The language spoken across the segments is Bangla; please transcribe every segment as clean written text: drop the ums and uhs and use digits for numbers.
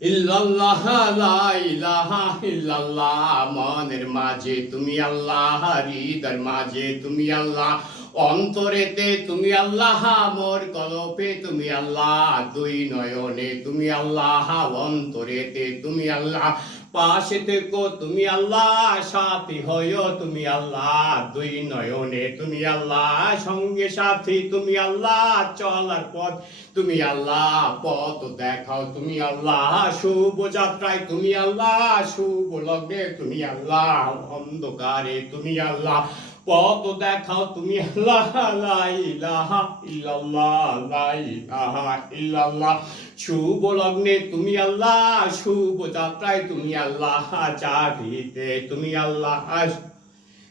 ইল্লাল্লাহ লা ইলাহা ইল্লাল্লাহ মনের মাঝে তুমি আল্লাহ হৃদয়ের মাঝে তুমি আল্লাহ অন্তরেতে তুমি আল্লাহ মোর কলপে তুমি আল্লাহ দুই নয়নে তুমি আল্লাহ অন্তরেতে তুমি আল্লাহ পাশে থেকো তুমি আল্লাহ সাথী হইও তুমি আল্লাহ দুই নয়নে তুমি আল্লাহ সঙ্গে সাথী তুমি আল্লাহ চলার পথ তুমি আল্লাহ পথ দেখাও তুমি আল্লাহ শুভ যাত্রায় তুমি আল্লাহ শুভ লগ্নে তুমি আল্লাহ অন্ধকারে তুমি আল্লাহ পথ দেখাও তুমি আল্লাহ লা ইলাহা ইল্লাল্লাহ লা ইলাহা ইল্লাল্লাহ শুভ লগ্নে তুমি আল্লাহ শুভ যাত্রায় তুমি আল্লাহ চাকরিতে তুমি আল্লাহ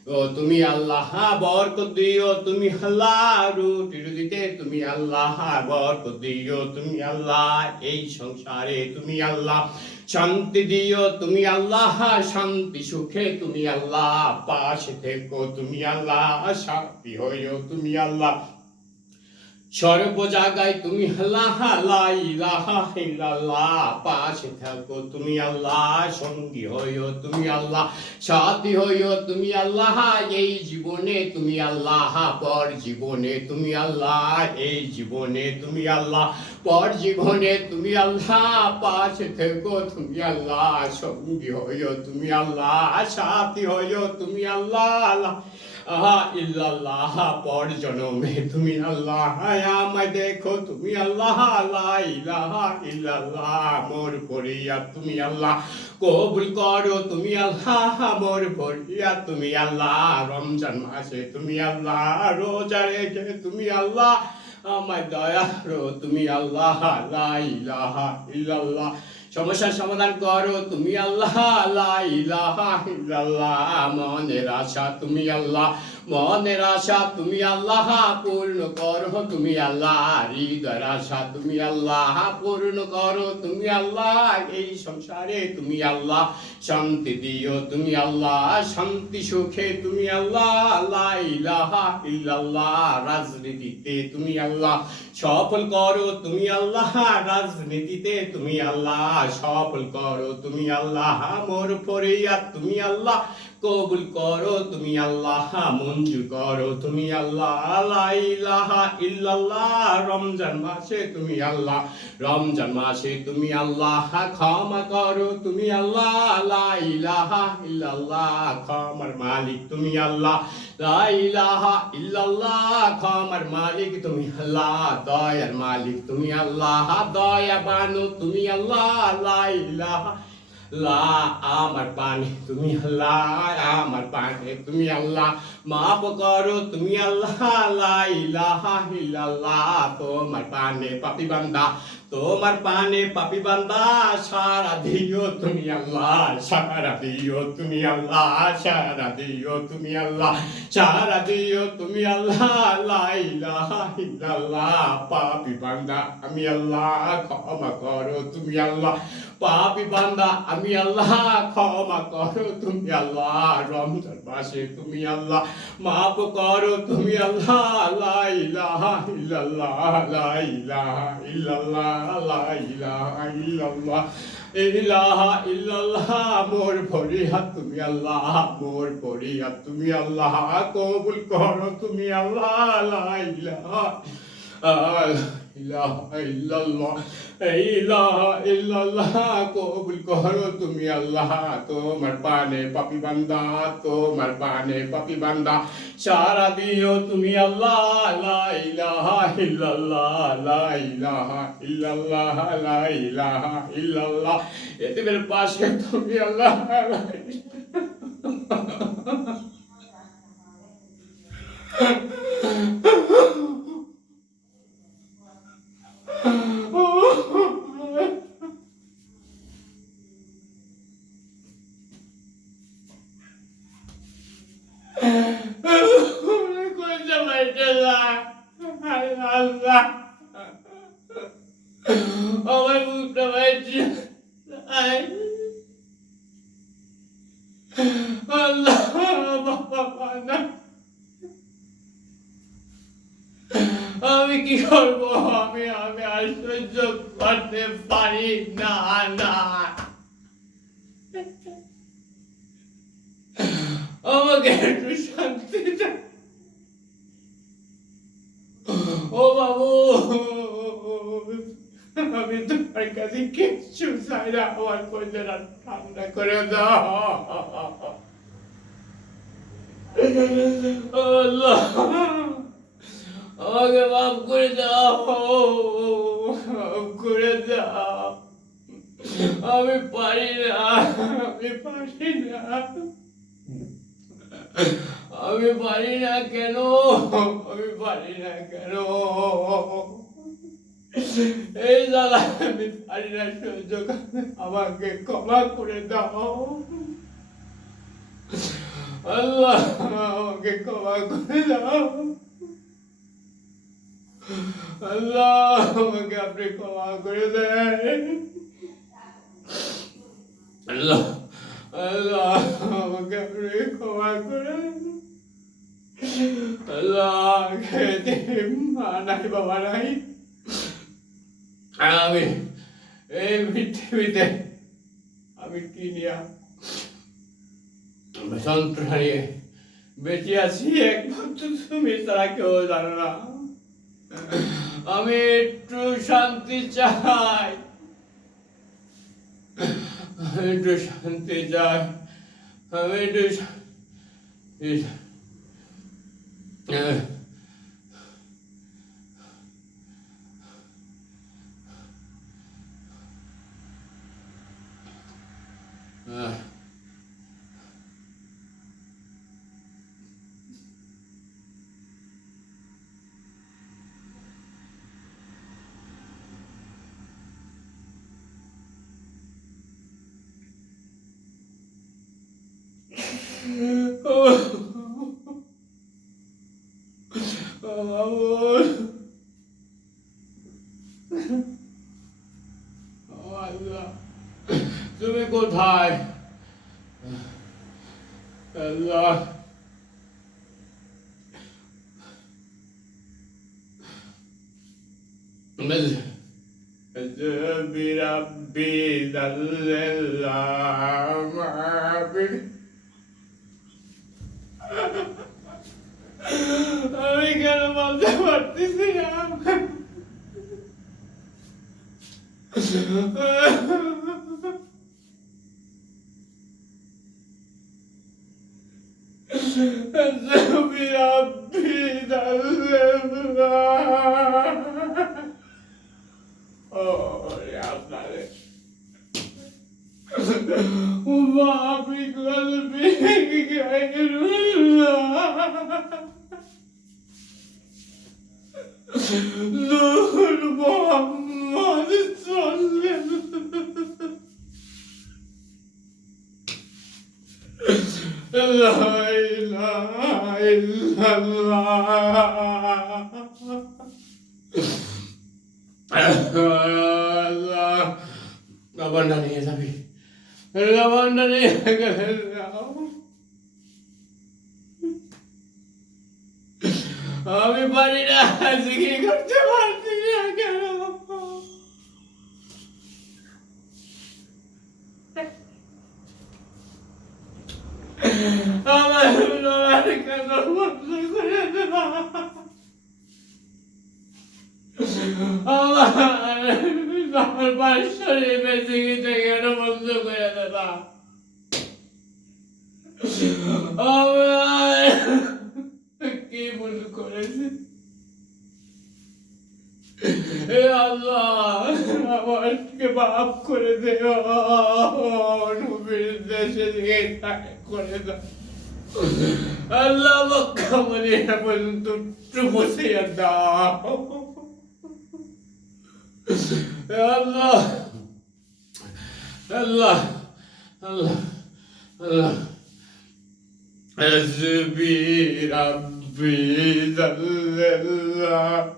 ও তুমি আল্লাহ বরকত দিও তুমি আল্লাহ রুটি রুজিতে তুমি আল্লাহ বরকত দিও তুমি আল্লাহ এই সংসারে তুমি আল্লাহ শান্তি দিও তুমি আল্লাহ শান্তি সুখে তুমি আল্লাহ পাশে থেকো তুমি আল্লাহ শান্তি হইও তুমি আল্লাহ সর্ব জায়গায় তুমি আল্লাহ লা ইলাহা ইল্লাল্লাহ পাশে থাকো তুমি আল্লাহ সঙ্গী হইও তুমি আল্লাহ সাথী হইও তুমি আল্লাহ এই জীবনে তুমি আল্লাহ পর জীবনে তুমি আল্লাহ এই জীবনে তুমি আল্লাহ পর জীবনে তুমি আল্লাহ পাশে থেকো তুমি আল্লাহ সঙ্গী হইও তুমি আল্লাহ সাথী হইও তুমি আল্লাহ আহা ইল্লাল্লাহ পর জনমে তুমি আল্লাহ আমায় দেখো তুমি আল্লাহ লা ইলাহা ইল্লাল্লাহ মোর পরিয়া তুমি আল্লাহ কবুল করো তুমি আল্লাহ মোর পরিয়া তুমি আল্লাহ রমজান মাসে তুমি আল্লাহ রোজা রেখে তুমি আল্লাহ আমায় দয়া করো তুমি আল্লাহ লা ইলাহা ইল্লাল্লাহ সমস্যার সমাধান করো তুমি আল্লাহ লা ইলাহা ইল্লাল্লাহ মনের আশা তুমি আল্লাহ মনের আশা তুমি আল্লাহ পূর্ণ করো তুমি আল্লাহ হৃদয়ের আশা তুমি আল্লাহ পূর্ণ করো তুমি আল্লাহ এই সংসারে তুমি আল্লাহ শান্তি দিও তুমি আল্লাহ শান্তি সুখে তুমি আল্লাহ লা ইলাহা ইল্লাল্লাহ রাজনীতিতে তুমি আল্লাহ সফল করো তুমি আল্লাহ রাজনীতিতে তুমি আল্লাহ সফল করো তুমি আল্লাহ মোর ফরিয়াদ তুমি আল্লাহ কবুল করো তুমি আল্লাহ মঞ্জুর করো তুমি আল্লাহ লা ইলাহা ইল্লাল্লাহ রমজান মাসে তুমি আল্লাহ রমজান মাসে তুমি আল্লাহ ক্ষমা করো তুমি আল্লাহ লা ইলাহা ইল্লাল্লাহ ক্ষমার মালিক তুমি আল্লাহ লা ইলাহা ইল্লাল্লাহ ক্ষমার মালিক তুমি আল্লাহ দয়ার মালিক তুমি আল্লাহ দয়াবান তুমি আল্লাহ লা ইলাহা লা আমার পানে তুমি আল্লাহ আমার পানে তুমি আল্লাহ মাফ করো তুমি আল্লাহ লা ইলাহা ইল্লাল্লাহ তোমার পানে পাপী বান্দা তোমার পানে পাপী বান্দা সারা দিও তুমি আল্লাহ সারা দিও তুমি আল্লাহ সারা দিও তুমি আল্লাহ সারা দিও তুমি আল্লাহ লা ইলাহা ইল্লাল্লাহ পাপী বান্দা আমি আল্লাহ ক্ষমা করো তুমি আল্লাহ পাপী বান্দা আমি আল্লাহ ক্ষমা করো তুমি আল্লাহ রমজান মাসে তুমি আল্লাহ মাফ করো তুমি আল্লাহ লা ইলাহা ইল্লাল্লাহ লা ইলাহা ইল্লাল্লাহ লা ইলাহা ইল্লাল্লাহ ইলাহা ইল্লাল্লাহ মোর ফরিয়াদ তুমি আল্লাহ মোর ফরিয়াদ তুমি আল্লাহ কবুল করো তুমি আল্লাহ লা ইলাহা ইলাহা ইল্লাল্লাহ ইলাহা ইল্লাল্লাহ কবুল করো তুমি আল্লাহ তোমার পানে পাপী বান্দা তোমার পানে পাপী বান্দা সারা দিও তুমি আল্লাহ লা ইলাহা ইল্লাল্লাহ লা ইলাহা ইল্লাল্লাহ লা ইলাহা ইল্লাল্লাহ এদের পাশে তুমি আল্লাহ আমার মুখটা বাইছে আল্লাহ বাবা না আমি কি করবো? আমি আর সহ্য করতে পারি না। আমাকে একটু শান্তি দাও। ও বাবু, আমি তোমার কাছে কিচ্ছু চাই না, আমার কন্যাটা ঠান্ডা করে দাও। আল্লাহ, আমাকে মাফ করে দাও, মাফ করে দাও। আমি পারি না, আমি পারি না, আমি পারি না কেন, আমি পারি না কেন, এই জ্বালা আমি পারি না সহ্য করতে, আমাকে ক্ষমা করে দাও। আল্লাহ, আমাকে ক্ষমা করে দাও। আল্লাহ, আমাকে আপনি ক্ষমা করে দেন। আল্লাহ, আল্লাহ, আমাকে আপনি ক্ষমা করে দেন। আল্লাহ, খেতে মা নাই, বাবা নাই, আমি এই পৃথিবীতে আমি কি নিয়া যন্ত্রণা নিয়ে বেঁচে আছি, একমাত্র তুমি ছাড়া কেউ জানো না। আমি একটু শান্তি চাই, আমি একটু শান্তি চাই, আমি একটু তুমি কোথায়? আল্লাহ, بربي ذل আমি কেন বলতে পারতেছি না? بربي ذل وما بقلبي غير الله، نور محمد صلى لا إله إلا الله. Allah, labandan niye tabii? Labandan niye gelen? আমি পারি না, জিকির করতে পারছি না কেন? আমার লড়াই কেন বন্ধ করে দেওয়া? আমার বাড়ির শরীরে জিকিরটা কেন বন্ধ করে দেওয়া? আমার কি ভুল করেছি? হে আল্লাহ, আমাকে মাফ করে দেও, নবীর দেশে করে দাও। আল্লাহ, মক্কা মদিনা পর্যন্ত পৌঁছে দাও। আল্লাহ, আল্লাহ, আল্লাহ, আল্লাহ, حسبي ربي جل الله.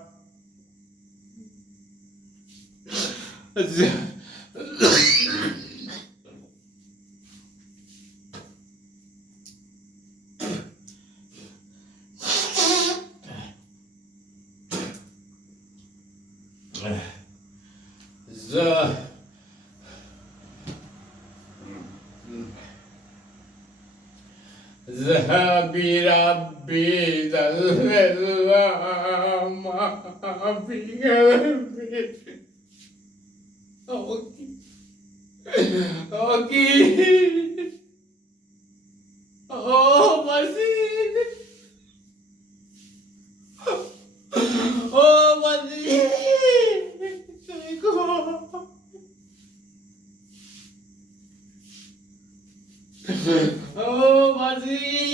ذهبي ربي ذل الله ما في قلبي اوكي اوه مزيد اوه مزيد اوه مزيد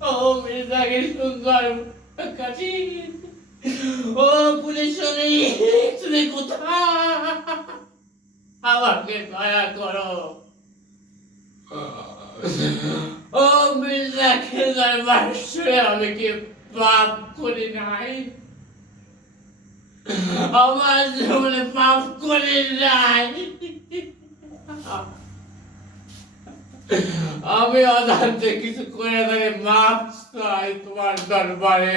اوه মির্জা কি সুন্দর কাশি ও পুলিশ তুমি কোথায় আমাকে দয়া করো ও মির্জা খেলার বাসে আমি কি পাপ করি নাই আমার জীবনে পাপ করি নাই আমি অজান্তে কিছু করে থাকে মাপ চাই তোমার দরবারে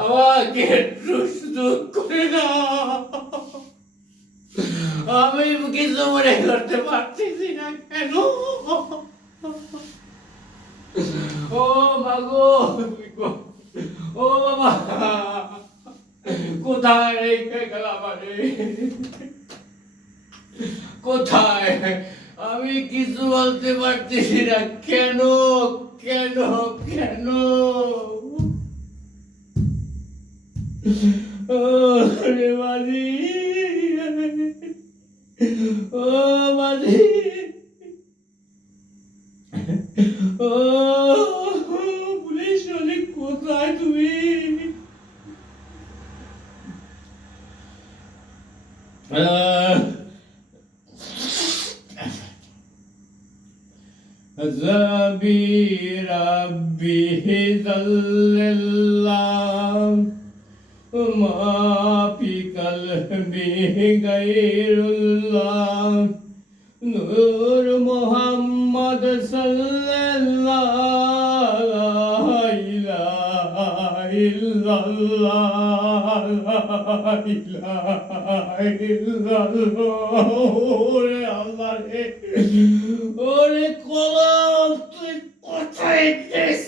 আমাকে সুস্থ করে দাও আমি কিছু মনে করতে পারতেছি না কেন ও মাগো ও বাবা কোথায় রেখে গেলাম কোথায় আমি কিছু বলতে পারতেছি না কেন কেন কেন ও রে মাঝি ও মাঝি ও পুলিশ অনেক কোথায় তুমি عذابي ربي ذل الله ما في قلبي غير الله نور محمد صلى الله لا إله إلا الله لا إله إلا الله ওরে আল্লাহ রে ওরে কলম তুই কোথায় গেছিস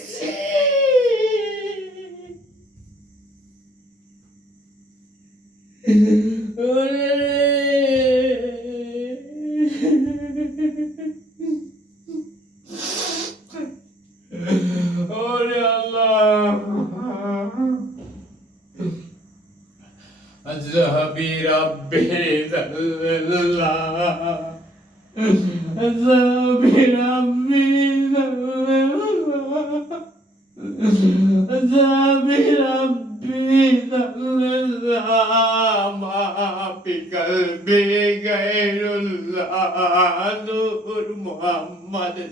ওরে ওরে আল্লাহ ذهبي ربي ذل الله ذهبي ربي ذل الله ذهبي ربي ذل الله ما في قلبي غير الله نور محمد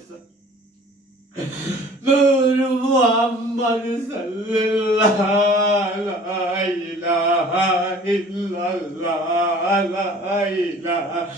نور محمد صلى الله لا إله إلا الله لا إله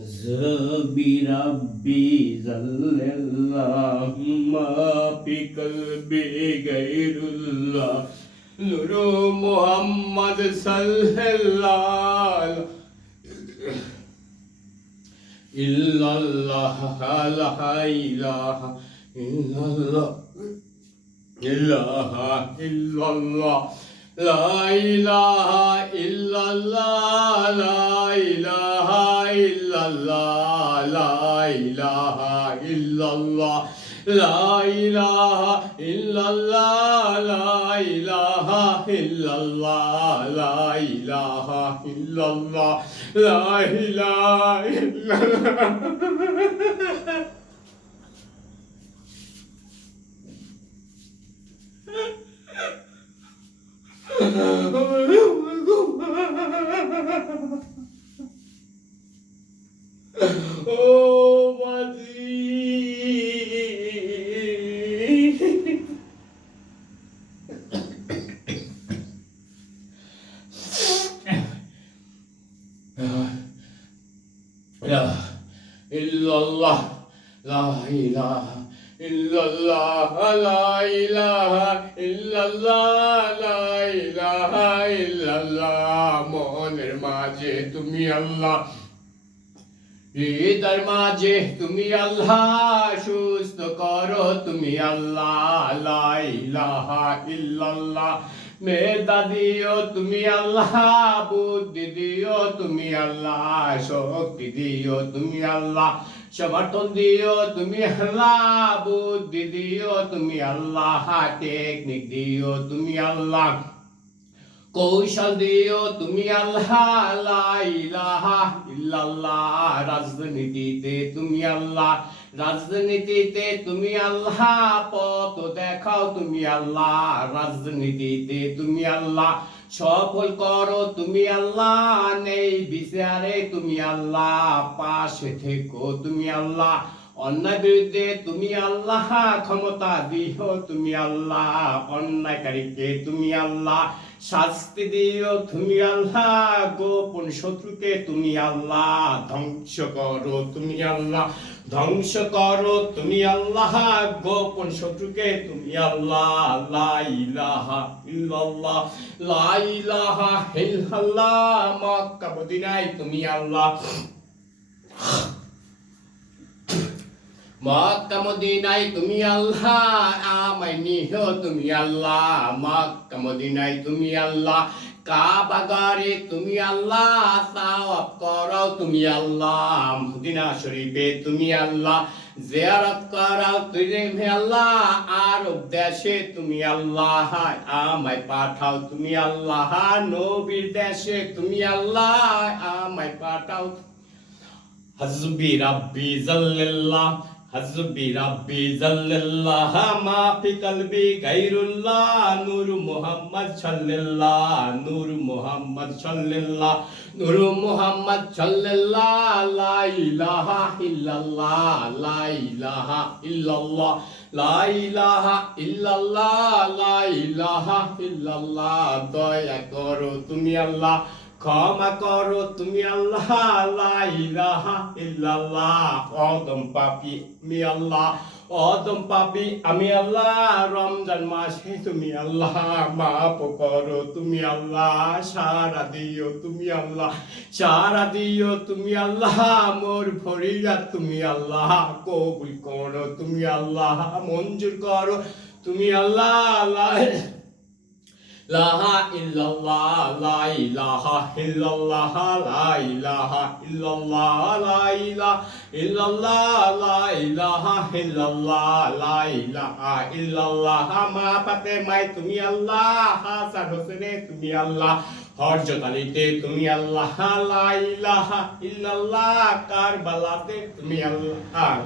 ذهبي ربي ذل الله ما في قلبي غير الله نور محمد صلى الله إلا الله لا إله إلا الله إله إلا الله لا إله إلا الله لا إله إلا الله لا إله إلا الله لا إله إلا الله لا إله إلا الله لا إله إلا الله لا إله إلا الله Oh, Mazi. La illallah, la ilaha illallah, la ilaha illallah, la ilaha illallah. মনের মাঝে তুমি আল্লাহ, হৃদয়ের মাঝে তুমি আল্লাহ, সুস্থ করো তুমি আল্লাহ, লা ইলাহা ইল্লাল্লাহ। মেধা দিও তুমি আল্লাহ, বুদ্ধি দিও তুমি আল্লাহ, শক্তি দিও তুমি আল্লাহ, সমর্থন দিও তুমি আল্লাহ, বুদ্ধি দিও তুমি আল্লাহ, টেকনিক দিও তুমি আল্লাহ, কৌশল দিও তুমি আল্লাহ, লা ইলাহা ইল্লাল্লাহ। রাজনীতিতে তুমি আল্লাহ, রাজনীতিতে তুমি আল্লাহ, পথ দেখাও তুমি আল্লাহ, রাজনীতিতে তুমি আল্লাহ, সফল করো তুমি আল্লাহ, নেই বিচারে তুমি আল্লাহ, পাশে থেকো তুমি আল্লাহ, অন্যায় বিরুদ্ধে তুমি আল্লাহ, ক্ষমতা দিও তুমি আল্লাহ, অন্যায়কারীকে তুমি আল্লাহ, শাস্তি দিও তুমি আল্লাহ, গোপন শত্রুকে তুমি আল্লাহ, ধ্বংস করো তুমি আল্লাহ, ধ্বংস করো তুমি আল্লাহ, গোপন শত্রুকে তুমি আল্লাহ, লা ইলাহা ইল্লাল্লাহ, লা ইলাহা ইল্লাল্লাহ। মক্কা মদিনায় তুমি আল্লাহ, মক্কা মদিনায় তুমি আল্লাহ, আমায় নিও তুমি আল্লাহ, মক্কা মদিনায় তুমি আল্লাহ, কাবা ঘরে তুমি আল্লাহ, তাওয়াফ করো তুমি আল্লাহ, মদিনা শরীফে তুমি আল্লাহ, জিয়ারত করো তুমি আল্লাহ, আরব দেশে তুমি আল্লাহ, আমায় পাঠাও তুমি আল্লাহ, নবীর দেশে তুমি আল্লাহ, আমায় পাঠাও। হাসবি রাব্বি জাল্লাল্লাহ, হাসবি রাব্বি জাল্লাল্লাহ, মা ফি কলবি গায়রুল্লাহ, নূর মুহাম্মদ সাল্লাল্লাহ, নূর মুহাম্মদ সাল্লাল্লাহ, নূর মুহাম্মদ সাল্লাল্লাহ, লা ইলাহা ইল্লাল্লাহ, লা ইলাহা ইল্লাল্লাহ, লা ইলাহা ইল্লাল্লাহ, লা ইলাহা ইল্লাল্লাহ। দয়া করো তুমি আল্লাহ, ক্ষমা করো তুমি আল্লাহ, লা ইলাহা ইল্লাল্লাহ। অদম পাপী আমি আল্লাহ, অদম পাপী আমি আল্লাহ, রমজান মাসে তুমি আল্লাহ, মাফ করো তুমি আল্লাহ, সারা দিও তুমি আল্লাহ, সারা দিও তুমি আল্লাহ, মোর ফরিয়াদ তুমি আল্লাহ কবুল করো তুমি আল্লাহ, মঞ্জুর করো তুমি আল্লাহ। লা ইল্লাল্লাহ, লা ইলাহা ইল্লাল্লাহ, লা ইলাহা ইল্লাল্লাহ, লা ইলাহা ইল্লাল্লাহ, লা ইলাহা ইল্লাল্লাহ, লা ইলাহা ইল্লাল্লাহ। মা ফাতেমায় তুমি আল্লাহ, হাসান হোসেনে তুমি আল্লাহ, হযরত আলীতে তুমি আল্লাহ, লা ইলাহা ইল্লাল্লাহ। কারবালাতে তুমি আল্লাহ,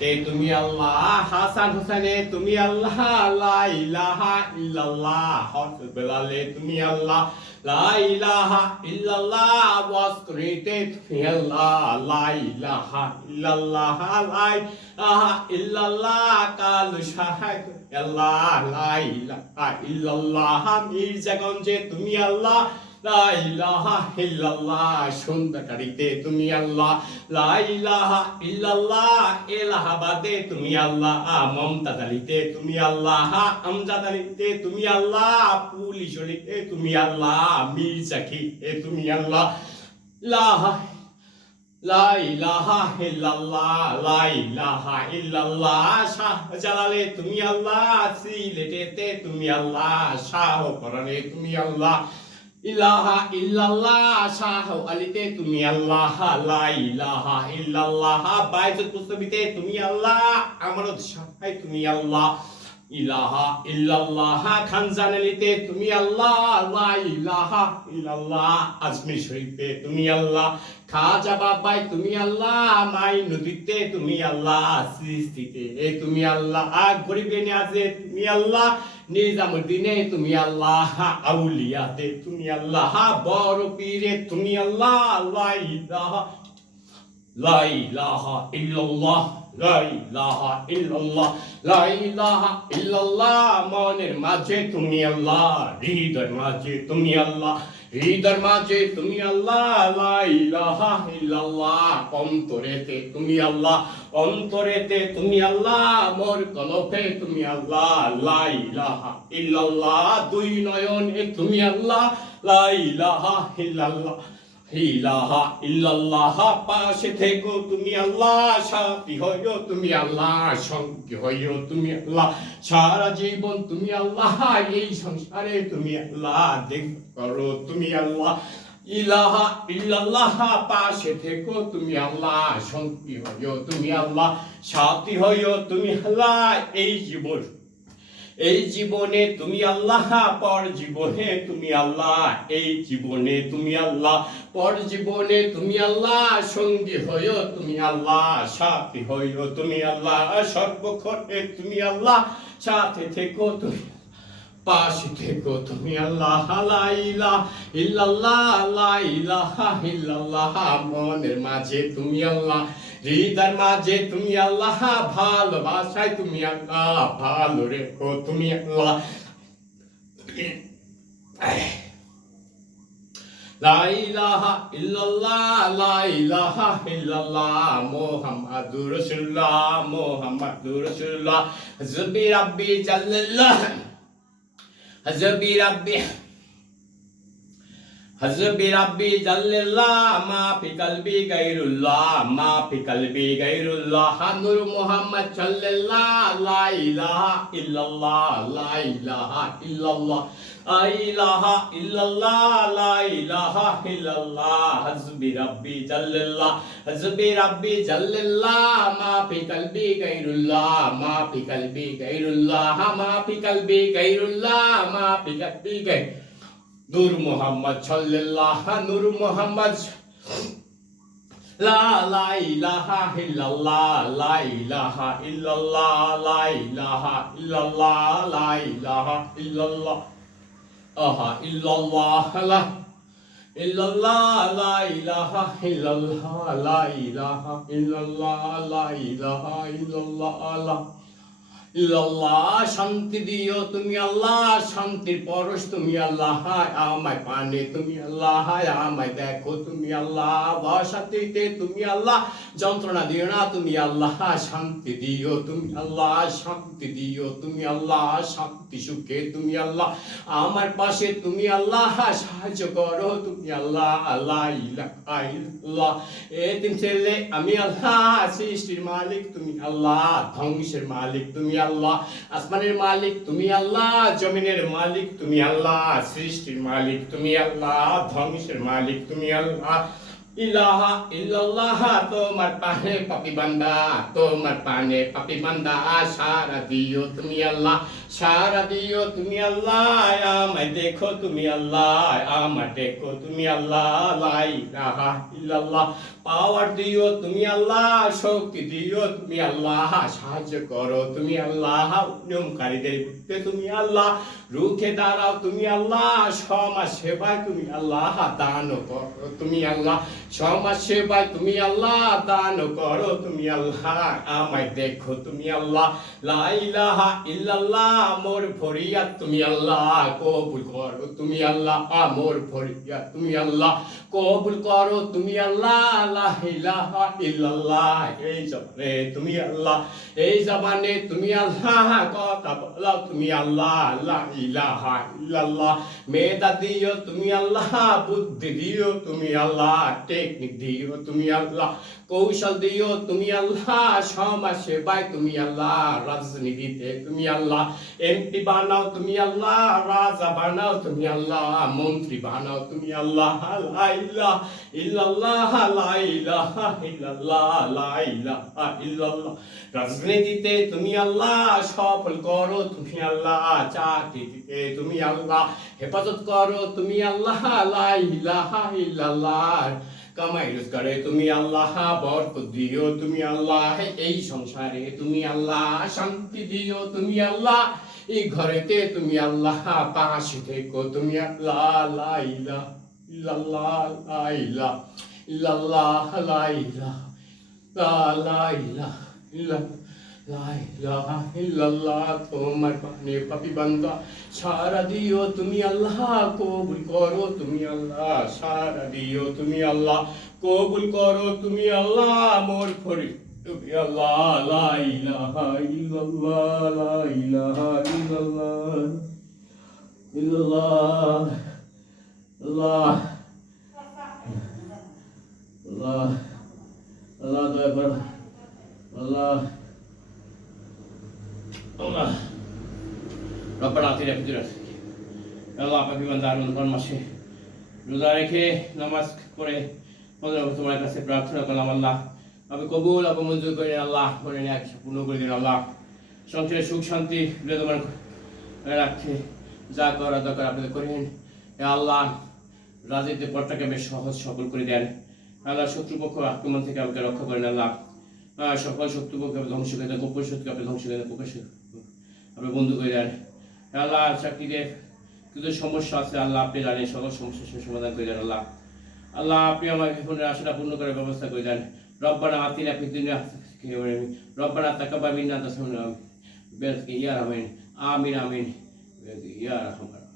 তে তুমি আল্লাহ, হাসান হোসেনে তুমি আল্লাহ, লা ইলাহা ইল্লাল্লাহ। হযরত বেলালে তুমি আল্লাহ, লা ইলাহা ইল্লাল্লাহ। ওয়াসকরিতে তুমি আল্লাহ, লা ইলাহা ইল্লাল্লাহ, লা ইলাহা ইল্লাল্লাহ। কালু শাহাদ আল্লাহ, লা ইলাহা ইল্লাল্লাহ। মির্জাগঞ্জে তুমি আল্লাহ, লা ইলাহা ইল্লাল্লাহ। সন্ধ্যাকারীতে তুমি আল্লাহ, লা ইলাহা ইল্লাল্লাহ। এলাহাবাদে তুমি আল্লাহ, মমতাজ আলীতে তুমি আল্লাহ, আমজাদ আলীতে তুমি আল্লাহ, পুলিশরিতে তুমি আল্লাহ, মির্জাখিতে তুমি আল্লাহ, লা ইলাহা ইল্লাল্লাহ, লা ইলাহা ইল্লাল্লাহ। শাহজালালে তুমি আল্লাহ, সিলেটেতে তুমি আল্লাহ, শাহপরানে তুমি আল্লাহ, ইলাহা ইল্লাল্লাহ। শাহ আলীতে তুমি আল্লাহ, লা ইলাহা ইল্লাল্লাহ। বাইতুল মুস্তাফিতে তুমি আল্লাহ, আমানত শাহায় তুমি আল্লাহ, ইলাহা ইল্লাল্লাহ। খানজানালিতে তুমি আল্লাহ, লা ইলাহা ইল্লাল্লাহ। আজমির শরীফে তুমি আল্লাহ, খাজা বাবায় তুমি আল্লাহ, মাই নদীতে তুমি আল্লাহ, সৃষ্টিতে তুমি আল্লাহ, গরিবে নিয়াজে তুমি আল্লাহ, নিজামুদ্দিনে তুমি আল্লাহ, আউলিয়াতে তুমি আল্লাহ, বড় পীরে তুমি আল্লাহ। লা ইলাহা লা ইলাহা ইল্লাল্লাহ, লা ইলাহা ইল্লাল্লাহ, লা ইলাহা ইল্লাল্লাহ। মনের মাঝে তুমি আল্লাহ, হৃদয়ের মাঝে তুমি আল্লাহ, হৃদয়ের মাঝে তুমি আল্লাহ। লা ইলাহা ইল্লাল্লাহ। অন্তরেতে তুমি আল্লাহ, অন্তরেতে তুমি আল্লাহ, মোর কলবে তুমি আল্লাহ। লা ইলাহা ইল্লাল্লাহ। দুই নয়নে তুমি আল্লাহ। লা ইলাহা ইল্লাল্লাহ, ইলাহা ইল্লাল্লাহ। পাশে থেকো তুমি আল্লাহ, সাথী হইও তুমি আল্লাহ, সঙ্গী হইও তুমি আল্লাহ। সারা জীবন তুমি আল্লাহ, এই সংসারে তুমি আল্লাহ, দেখ করো তুমি আল্লাহ। ইলাহা ইল্লাল্লাহ। পাশে থেকো তুমি আল্লাহ, সঙ্গী হইও তুমি আল্লাহ, সাথী হইও তুমি আল্লাহ। এই জীবনে তুমি আল্লাহ, পর জীবনে তুমি আল্লাহ। এই জীবনে তুমি আল্লাহ, পর জীবনে তুমি আল্লাহ, সঙ্গী হইও তুমি আল্লাহ, সাথী হইও তুমি আল্লাহ। সর্বক্ষণে তুমি আল্লাহ, সাথে থেকো তুমি, পাশে থেকো তুমি আল্লাহ। লা ইলাহা ইল্লাল্লাহ, লা ইলাহা ইল্লাল্লাহ। মনের মাঝে তুমি আল্লাহ, হৃদয়ের মাঝে তুমি আল্লাহ, ভালোবাসায় তুমি আল্লাহ, ভালো রেখো তুমি আল্লাহ। লা ইলাহা ইল্লাল্লাহ, লা ইলাহা ইল্লাল্লাহ। মুহাম্মাদুর রাসূলুল্লাহ, মুহাম্মাদুর রাসূলুল্লাহ। হাসবি রাব্বি জাল্লাল্লাহ, হাসবি রাব্বি, হাসবি রাব্বি জাল্লাল্লাহ। মা ফি কলবি গায়রুল্লাহ, মা ফি কলবি গায়রুল্লাহ। নূর মুহাম্মদ সাল্লাল্লাহ। লা ইলাহা ইল্লাল্লাহ, লা ইলাহা ইল্লাল্লাহ, লা ইলাহা ইল্লাল্লাহ, লা ইলাহা ইল্লাল্লাহ। হাসবি রাব্বি জাল্লাল্লাহ, হাসবি রাব্বি জাল্লাল্লাহ। মা ফি কলবি গায়রুল্লাহ, মা ফি কলবি গায়রুল্লাহ, মা ফি কলবি গায়রুল্লাহ, মা ফি কলবি গায়রুল্লাহ। নূর মুহাম্মদ সাল্লাল্লাহ, নূর মুহাম্মদ। লা ইলাহা ইল্লাল্লাহ, লা ইলাহা ইল্লাল্লাহ, লা ইলাহা ইল্লাল্লাহ, লা ইলাহা ইল্লাল্লাহ, আহা ইল্লাল্লাহ। লা ইল্লাল্লাহ, লা ইলাহা ইল্লাল্লাহ, লা ইলাহা ইল্লাল্লাহ, লা ইলাহা ইল্লাল্লাহ, ইল্লাল্লাহ। শান্তি দিও তুমি আল্লাহ, শান্তির পরশ তুমি আল্লাহ। আমায় পানে তুমি আল্লাহ, আমায় দেখো তুমি আল্লাহ। বাসাতিতে তুমি আল্লাহ, যন্ত্রণা দিও না তুমি আল্লাহ। শান্তি দিও তুমি আল্লাহ, শান্তি দিও তুমি আল্লাহ, শান্তি সুখে তুমি আল্লাহ। আমার পাশে তুমি আল্লাহ, সাহায্য করো তুমি আল্লাহ। লা ইলাহা ইল্লাল্লাহ। এতিম ছেলে আমি আল্লাহ, সৃষ্টির মালিক তুমি আল্লাহ, ধ্বংসের মালিক তুমি আল্লাহ। আসমানের মালিক তুমি আল্লাহ, জমিনের মালিক তুমি আল্লাহ, সৃষ্টির মালিক তুমি আল্লাহ, ধ্বংসের মালিক তুমি আল্লাহ। ইলাহা ইল্লাল্লাহ। তোমার পানে পাপী বান্দা, তোমার পানে পাপী বান্দা। সারা দিও তুমি আল্লাহ, সারা দিও তুমি আল্লাহ। আমায় দেখো তুমি আল্লাহ, আমায় দেখো তুমি আল্লাহ। লা ইলাহা ইল্লাল্লাহ। পাওয়ার দিও তুমি আল্লাহ, শক্তি দিও তুমি আল্লাহ, সাহায্য করো তুমি আল্লাহ। নিয়মকারীদের বিরুদ্ধে তুমি আল্লাহ, রুখে দাঁড়াও তুমি আল্লাহ। সমাজ সেবায় তুমি আল্লাহ, দান করো তুমি আল্লাহ। সমাজ সেবায় তুমি আল্লাহ, দান করো তুমি আল্লাহ। আমায় দেখো তুমি আল্লাহ। লা ইলাহা ইল্লাল্লাহ। মোর ফরিয়াদ তুমি আল্লাহ, কবুল করো তুমি আল্লাহ। মোর ফরিয়াদ তুমি আল্লাহ, কবুল করো তুমি আল্লাহ। লা ইলাহা ইল্লাল্লাহ। এই জবানে তুমি আল্লাহ, এই জবানে তুমি আল্লাহ, কথা বলো তুমি আল্লাহ। লা ইলাহা ইল্লাল্লাহ। মেধা দিও তুমি আল্লাহ, বুদ্ধি দিও তুমি আল্লাহ, টেকনিক দিও তুমি আল্লাহ, কৌশল দিও তুমি আল্লাহ। সমাজ সেবায় তুমি আল্লাহ, রাজনীতিতে তুমি আল্লাহ। এমপি বানাও তুমি আল্লাহ, রাজা বানাও তুমি আল্লাহ, মন্ত্রী বানাও তুমি আল্লাহ। লা ইলাহা ইল্লাল্লাহ, লা ইলাহা ইল্লাল্লাহ, লা ইলাহা ইল্লাল্লাহ। রাজনীতিতে তুমি আল্লাহ, সফল করো তুমি আল্লাহ। চাকরিতে তুমি আল্লাহ, হেফাজত করো তুমি আল্লাহ। লা ইলাহা ইল্লাল্লাহ। কামাই রোজগারে তুমি আল্লাহ, বরকত দিও তুমি আল্লাহ। এই সংসারে তুমি আল্লাহ, শান্তি দিও তুমি আল্লাহ। এই ঘরেতে তুমি আল্লাহ পাশে থেকো তুমি আল্লাহ লা ইলাহা ইল্লাল্লাহ লা ইলাহা ইল্লাল্লাহ লা ইলাহা লা ইলাহা ইল্লাল্লাহ লা ইলাহা ইল্লাল্লাহ তোমার পানে পাপী বান্দা সারা দিও তুমি আল্লাহ কবুল করো তুমি আল্লাহ সারা দিও তুমি আল্লাহ কবুল করো তুমি আল্লাহ মোর ফরি তুমি আল্লাহ লা ইলাহা ইল্লাল্লাহ লা ইলাহা ইল্লাল্লাহ ইল্লাল্লাহ আল্লাহ আল্লাহ আল্লাহ দয়া করো আল্লাহ আল্লাহ রব্বানা আতিনা ফিদ দুনিয়া আল্লাহ পাপী বান্দা রমজান মাসে রোজা রেখে নামাজ পড়ে তোমার কাছে প্রার্থনা করলাম আল্লাহ আপনি কবুল আপনি মঞ্জুর করে আল্লাহ করে নিয়ে পূর্ণ করে দিন আল্লাহ সংসারে সুখ শান্তি তোমার রাখতে যা করা দরকার আপনি করেন আল্লাহ রাজনীতির পথটাকে বেশ সহজ সফল করে দেন আল্লাহ শত্রুপক্ষ আক্রমণ থেকে আমাকে রক্ষা করেন আল্লাহ সকল শত্রুপক্ষ ধ্বংস করে দেন গোপন শত্রুকে আপনি ধ্বংস করে দেন প্রকাশ আপনি বন্ধু করে দেন আল্লাহ চাকরিতে কিছু সমস্যা আছে আল্লাহ আপনি জানেন সকল সমস্যার সমাধান করে দেন আল্লাহ আল্লাহ আপনি আমাকে ফোনের আশাটা পূর্ণ করার ব্যবস্থা করে দেন রব্বানা আতিনা ফিদ দুনিয়া রব্বানা তাকাব্বাল মিন্না ইয়া রাহমান আমিন আমিন ইয়া রাহমান